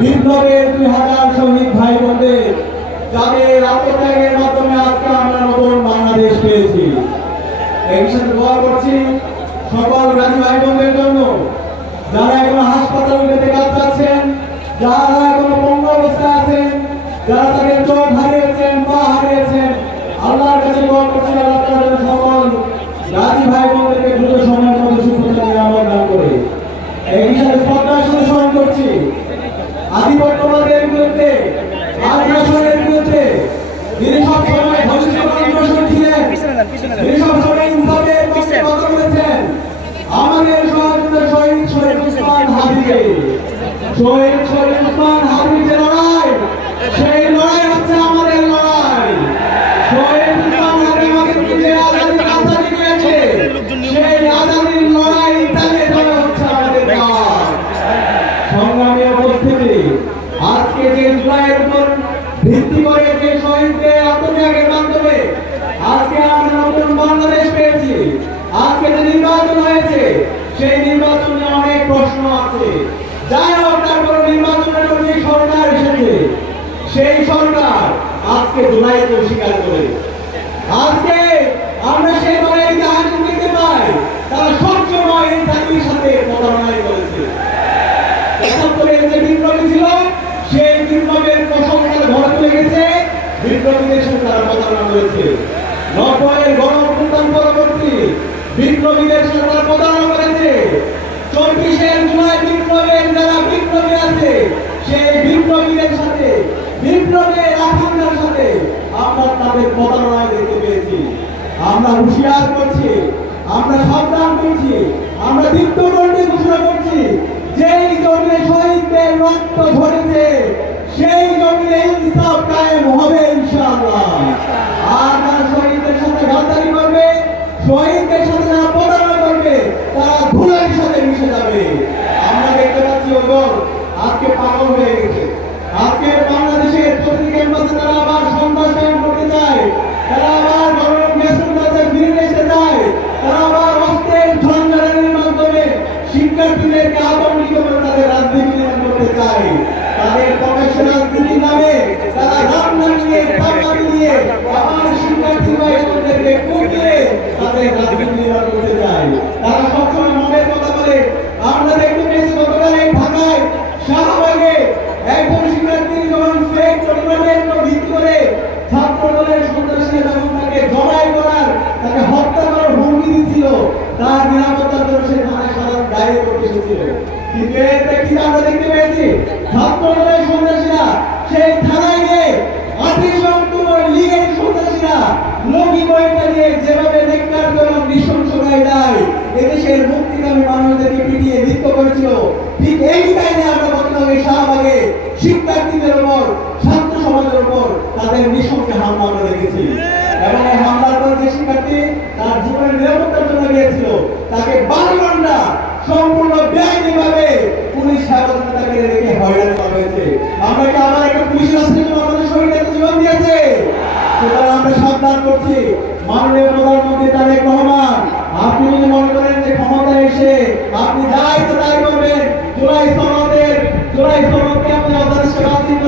বিপ্লবের 2000 শহীদ ভাই বোনদের, যাদের আত্মত্যাগের মাধ্যমে আজকে আমরা নতুন বাংলাদেশ পেয়েছি। এই সাথে দোয়া করছি সকল গাজী ভাই বোনদের জন্য, যারা এখনো হাসপাতালে কাজ পাচ্ছেন, যারা এখনো পঙ্গু অবস্থায় আছেন, যারা তাদের চোখ হারিয়েছেন, পা হারিয়েছেন। আল্লাহর কাছে দোয়া করছি আল্লাহ তাআলা সকল গাজী ভাই বোনদেরকে দ্রুত সময়ের মধ্যে সুস্থতা নিরাময় দান করে। এই হিসাবে শ্রদ্ধার সাথে স্মরণ করছি আধিপত্যবাদের বিরুদ্ধে, আগ্রাসনের বিরুদ্ধে যিনি সব সময় ভবিষ্যৎ অগ্রসর ছিলেন, যিনি সব সময় ইনসাফের পক্ষে কথা বলেছেন, আমাদের সহযোগিতা শহীদ উসমান হাবিবের, শহীদ উসমান হাবিবের লড়াই, সেই লড়াই হচ্ছে আমাদের লড়াই। শহীদ উসমান হাবিব আমাদেরকে যে আজাদির আজাদি দিয়েছে, সেই আজাদির লড়াই চালিয়ে যাওয়া হচ্ছে আমাদের কাজ। সংগ্রামী উপস্থিতি, আজকে যে জুলাইয়ের উপর ভিত্তি করে যে শহীদদের আত্মত্যাগের মাধ্যমে আজকে আমরা নতুন বাংলাদেশ পেয়েছি, আজকে যে নির্বাচন হয়েছে, সেই নির্বাচনে অনেক প্রশ্ন আছে। যাই হোক, তারপর নির্বাচনের যে সরকার এসেছে, সেই সরকার আজকে জুলাইকে স্বীকার করে। আজকে আমরা সেই দলের ইতিহাস দেখতে পাই, তারা সবসময় এই জাতির সাথে প্রতারণাই করেছে। যে বিপ্লবী ছিল, সেই বিপ্লবের প্রশংসা ঘরে তুলে গেছে, বিপ্লবীদের সাথে তারা প্রতারণা করেছে। 90-এর গণঅভ্যুত্থান পরবর্তী বিপ্লবীদের সাথে তারা প্রতারণা করেছে। 24-এর জুলাই বিপ্লবের যারা বিপ্লবী আছে, সেই বিপ্লবীদের সাথে, বিপ্লবের আকাঙ্ক্ষার সাথে আমরা তাদের প্রতারণা দেখতে পেয়েছি। আমরা হুঁশিয়ার করছি, আমরা সাবধান করছি, আমরা দীপ্তকণ্ঠে ঘোষণা করছি, যেই জমিনে শহীদদের রক্ত ঝরেছে, সেই জমিনে ইনসাফ কায়েম হবে ইনশাআল্লাহ। আর যারা শহীদদের সাথে গাদ্দারি করবে, শহীদদের সাথে যারা প্রতারণা করবে, তারা ধুলার সাথে মিশে যাবে। আমরা দেখতে পাচ্ছি ওগর আজকে পাগল হয়ে গেছে। আজকে বাংলাদেশের প্রতিটি ক্যাম্পাসে তারা আবার সন্ত্রাস কায়েম করতে চায়, তারা আবার গণরম গ্যাসের কাছে ফিরে আসতে চায়, তারা আবার অস্ত্রের ঝঞ্ঝারের মাধ্যমে শিক্ষার্থীদেরকে আতঙ্কিত করে তাদের রাজনীতি করতে চায়। তাদের প্রকাশ্য রাজনীতির নামে তারা রান্না নিয়ে, টাকা দিয়ে আমার শিক্ষার্থী ভাইদেরকে কুপিয়ে তাদের রাজনীতি করতে চায়। তারা সবসময় মনের কথা বলে। আমরা দেখতে পেয়েছি গতকাল এই ঢাকায় শাহবাগে একজন শিক্ষার্থী যখন ফেক ডকুমেন্টের ভিত্তি করে ছাত্র দলের সন্ত্রাসীরা যখন তাকে জবাই করার, তাকে হত্যা করার হুমকি দিচ্ছিল, তার নিরাপত্তার জন্য সে থানায় সাধারণ ডায়েরি করতে এসেছিল। কিন্তু এর প্রেক্ষিতে আমরা দেখতে পেয়েছি ছাত্র দলের সন্ত্রাসীরা সেই থানায় গিয়ে 28 অক্টোবর লীগের সন্ত্রাসীরা লগি বইটা নিয়ে যেভাবে নেককারজনক নৃশংসতায় যায়, এদেশের মুক্তিকামী মানুষদেরকে পিটিয়ে নৃত্য করেছিল, ঠিক এই টাইমে আমরা গতকাল শাহবাগে শিক্ষার্থীদের উপর, ছাত্র সমাজের উপর তাদের নৃশংস হামলা আমরা দেখেছি। এবং এই হামলার পর যে শিক্ষার্থী তার জীবনের নিরাপত্তার জন্য গিয়েছিল, তাকে 12 ঘন্টা সম্পূর্ণ বেআইনিভাবে পুলিশ হেফাজতে তাকে রেখে হয়রানি করা হয়েছে। আমরা কি আবার একটা পুলিশ রাষ্ট্রের জন্য আমাদের শহীদদের জীবন দিয়েছে? সুতরাং আমরা সাবধান করছি, মাননীয় প্রধানমন্ত্রী তারেক রহমান, আপনি যদি মনে করেন যে ক্ষমতায় এসে আপনি যাই তো তাই করবেন, জুলাই সনদকে আপনি অধ্যাদেশকে বাতিল